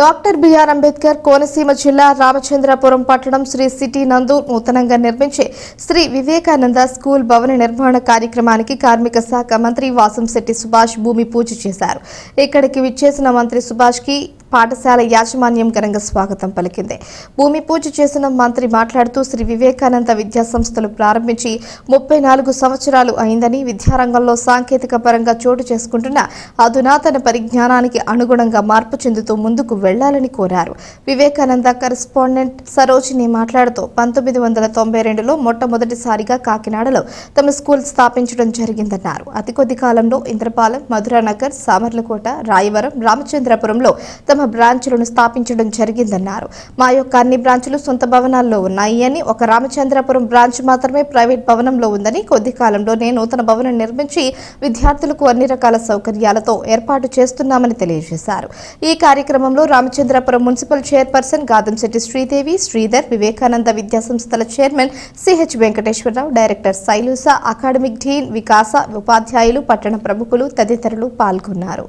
Doctor BR Ambedkar Konaseema జిల్లా రామచంద్రపురం పట్టణం Shri city నందు నూతనంగా నిర్మించే శ్రీ వివేకానంద స్కూల్ భవన నిర్మాణ కార్యక్రమానికి కార్మిక శాఖ మంత్రి వాసంశెట్టి సుభాష్ భూమి పూజ చేశారు. ఇక్కడికి విచ్చేసిన మంత్రి సుభాష్కి పాఠశాల యాజమాన్యం ఘనంగా స్వాగతం పలికింది. భూమి పూజ చేసిన మంత్రి మాట్లాడుతూ శ్రీ వివేకానంద విద్యా సంస్థలు ప్రారంభించి ముప్పై నాలుగు సంవత్సరాలు అయిందని విద్యారంగంలో సాంకేతిక పరంగా చోటు చేసుకుంటున్న అధునాతన పరిజ్ఞానానికి అనుగుణంగా మార్పు చెందుతూ ముందుకు వెళ్ళాలని కోరారు. వివేకానంద కరెస్పాండెంట్ సరోజిని మాట్లాడుతూ పంతొమ్మిది వందల తొంభై రెండులో మొట్టమొదటిసారిగా కాకినాడలో తమ స్కూల్ స్థాపించడం జరిగిందన్నారు. అతి కొద్ది కాలంలో ఇంద్రపాలెం మధురానగర్ సామర్లకోట రాయవరం రామచంద్రపురంలో తమ బ్రాంచ్లను స్థాపించడం జరిగిందన్నారు. మా యొక్క అన్ని బ్రాంచ్లు సొంత భవనాల్లో ఉన్నాయి అని ఒక రామచంద్రపురం బ్రాంచ్ మాత్రమే ప్రైవేట్ భవనంలో ఉందని కొద్ది కాలంలోనే నూతన భవనం నిర్మించి విద్యార్థులకు అన్ని రకాల సౌకర్యాలతో ఏర్పాటు చేస్తున్నామని తెలియజేశారు. ఈ కార్యక్రమంలో రామచంద్రపురం మున్సిపల్ చైర్పర్సన్ గాదంశెట్టి శ్రీదేవి శ్రీధర్ వివేకానంద విద్యా సంస్థల చైర్మన్ సిహెచ్ వెంకటేశ్వరరావు డైరెక్టర్ శైలూస అకాడమిక్ డీన్ వికాస ఉపాధ్యాయులు పట్టణ ప్రముఖులు తదితరులు పాల్గొన్నారు.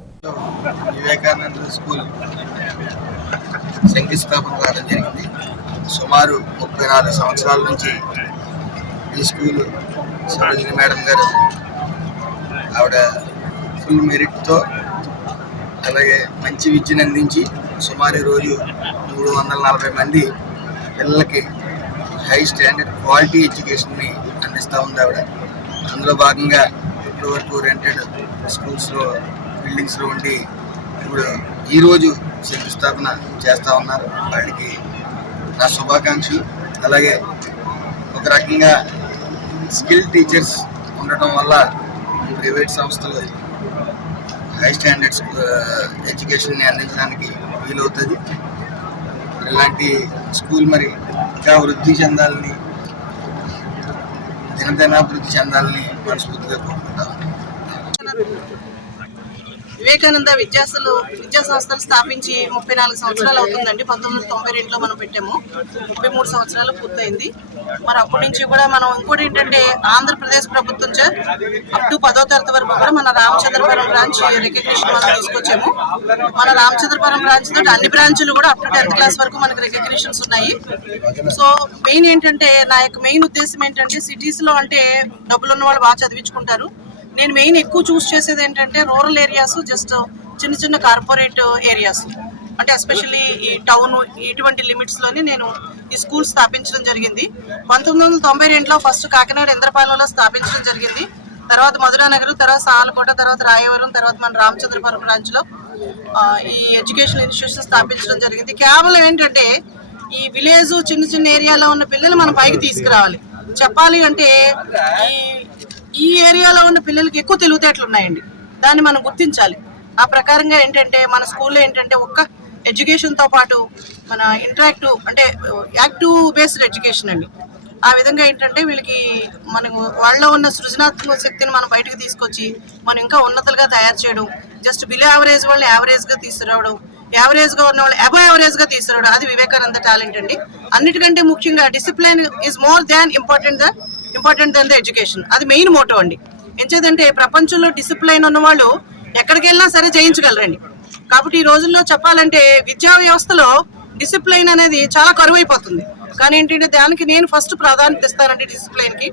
వివేకానంద స్కూల్. శంకుస్థాపన కావడం జరిగింది. సుమారు ముప్పై నాలుగు సంవత్సరాల నుంచి ఈ స్కూల్ సరోజిని మేడం గారు ఆవిడ ఫుల్ మెరిట్తో అలాగే మంచి విద్యను అందించి సుమారు రోజు మూడు వందల నలభై మంది పిల్లలకి హై స్టాండర్డ్ క్వాలిటీ ఎడ్యుకేషన్ని అందిస్తూ ఉంది ఆవిడ. అందులో భాగంగా ఇప్పటి వరకు రెంటెడ్ స్కూల్స్లో బిల్డింగ్స్లో ఉండి ఇప్పుడు ఈరోజు శంకుస్థాపన చేస్తూ ఉన్నారు. వాళ్ళకి నా శుభాకాంక్షలు. అలాగే ఒక రకంగా స్కిల్ టీచర్స్ ఉండటం వల్ల ప్రైవేట్ సంస్థలు హై స్టాండర్డ్స్ ఎడ్యుకేషన్ని అందించడానికి వీలవుతుంది. ఇలాంటి స్కూల్ మరి ఇంకా వృద్ధి చెందాలని దినదినాభివృద్ధి చెందాలని మనస్ఫూర్తిగా కోరుకుంటాం వివేకానంద విద్యాసలు విద్యా సంస్థలు స్థాపించి ముప్పై నాలుగు సంవత్సరాలు అవుతుందండి. పంతొమ్మిది వందల తొంభై రెండులో మనం పెట్టాము. ముప్పై మూడు సంవత్సరాలు పూర్తయింది. మరి అప్పటి నుంచి కూడా మనం ఇంకోటి ఏంటంటే ఆంధ్రప్రదేశ్ ప్రభుత్వం చే అప్ టు పదో తరగతి వరకు కూడా మన రామచంద్రపురం బ్రాంచ్ రికగ్నిషన్ మనం తీసుకొచ్చాము. మన రామచంద్రపురం బ్రాంచ్ తోటి అన్ని బ్రాంచ్లు కూడా అప్ టు టెన్త్ క్లాస్ వరకు మనకు రికగ్నిషన్స్ ఉన్నాయి. సో మెయిన్ ఏంటంటే నా యొక్క మెయిన్ ఉద్దేశం ఏంటంటే సిటీస్లో అంటే డబ్బులు ఉన్న వాళ్ళు బాగా చదివించుకుంటారు. నేను మెయిన్ ఎక్కువ చూస్ చేసేది ఏంటంటే రూరల్ ఏరియాస్ జస్ట్ చిన్న చిన్న కార్పొరేట్ ఏరియాస్ అంటే ఎస్పెషల్లీ ఈ టౌన్ ఇటువంటి లిమిట్స్లోనే నేను ఈ స్కూల్ స్థాపించడం జరిగింది. పంతొమ్మిది వందల తొంభై రెండులో ఫస్ట్ కాకినాడ ఇంద్రపాలెంలో స్థాపించడం జరిగింది. తర్వాత మధురానగర్ తర్వాత సాలకోట తర్వాత రాయవరం తర్వాత మన రామచంద్రపురం బ్రాంచ్లో ఈ ఎడ్యుకేషన్ ఇన్స్టిట్యూషన్ స్థాపించడం జరిగింది. కేవలం ఏంటంటే ఈ విలేజ్ చిన్న చిన్న ఏరియాలో ఉన్న పిల్లలు మనం పైకి తీసుకురావాలి. చెప్పాలి అంటే ఈ ఈ ఏరియాలో ఉన్న పిల్లలకి ఎక్కువ తెలివితేటలు ఉన్నాయండి. దాన్ని మనం గుర్తించాలి. ఆ ప్రకారంగా ఏంటంటే మన స్కూల్లో ఏంటంటే ఒక్క ఎడ్యుకేషన్తో పాటు మన ఇంటరాక్టివ్ అంటే యాక్టివ్ బేస్డ్ ఎడ్యుకేషన్ అండి. ఆ విధంగా ఏంటంటే వీళ్ళకి మనకు వాళ్ళలో ఉన్న సృజనాత్మక శక్తిని మనం బయటకు తీసుకొచ్చి మనం ఇంకా ఉన్నతలుగా తయారు చేయడం జస్ట్ బిలో యావరేజ్ వాళ్ళని యావరేజ్గా తీసుకురావడం యావరేజ్గా ఉన్న వాళ్ళు అబో యావరేజ్గా తీసుకురావడం అది వివేకానంద టాలెంట్ అండి. అన్నిటికంటే ముఖ్యంగా discipline is more than important the important then the education. అది మెయిన్ మోటో అండి. ఎంచేదంటే ప్రపంచంలో డిసిప్లైన్ ఉన్న వాళ్ళు ఎక్కడికి వెళ్ళినా సరే జయించగలరండి. కాబట్టి ఈ రోజుల్లో చెప్పాలంటే విద్యా వ్యవస్థలో డిసిప్లైన్ అనేది చాలా కరువైపోతుంది. కానీ ఏంటంటే దానికి నేను ఫస్ట్ ప్రాధాన్యత ఇస్తానండి డిసిప్లైన్కి.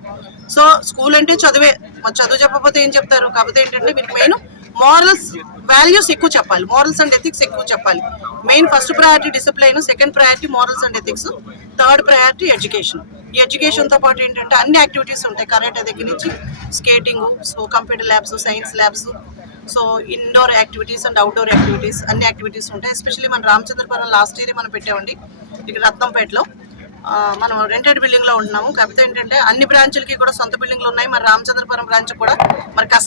సో స్కూల్ అంటే చదివే. మరి చదువు చెప్పకపోతే ఏం చెప్తారు? కాకపోతే ఏంటంటే మీకు మెయిన్ మారల్స్ వాల్యూస్ ఎక్కువ చెప్పాలి. మారల్స్ అండ్ ఎథిక్స్ ఎక్కువ చెప్పాలి. Main first priority discipline second priority morals and ethics third priority education. ఈ పాటు ఏంటంటే అన్ని యాక్టివిటీస్ ఉంటాయి. కరాటే దగ్గర నుంచి skating so computer labs science labs so indoor activities and outdoor activities అన్ని యాక్టివిటీస్ ఉంటాయి. ఎస్పెషల్లీ మన రామచంద్రపురం లాస్ట్ ఇయర్ మనం పెట్టామండి. ఇక్కడ రత్నంపేటలో. మనం రెంటెడ్ బిల్డింగ్లో ఉంటున్నాము. కాకపోతే ఏంటంటే అన్ని బ్రాంచ్లకి కూడా సొంత బిల్డింగ్లు ఉన్నాయి. మరి రామచంద్రపురం బ్రాంచ్ కూడా మరి కష్టం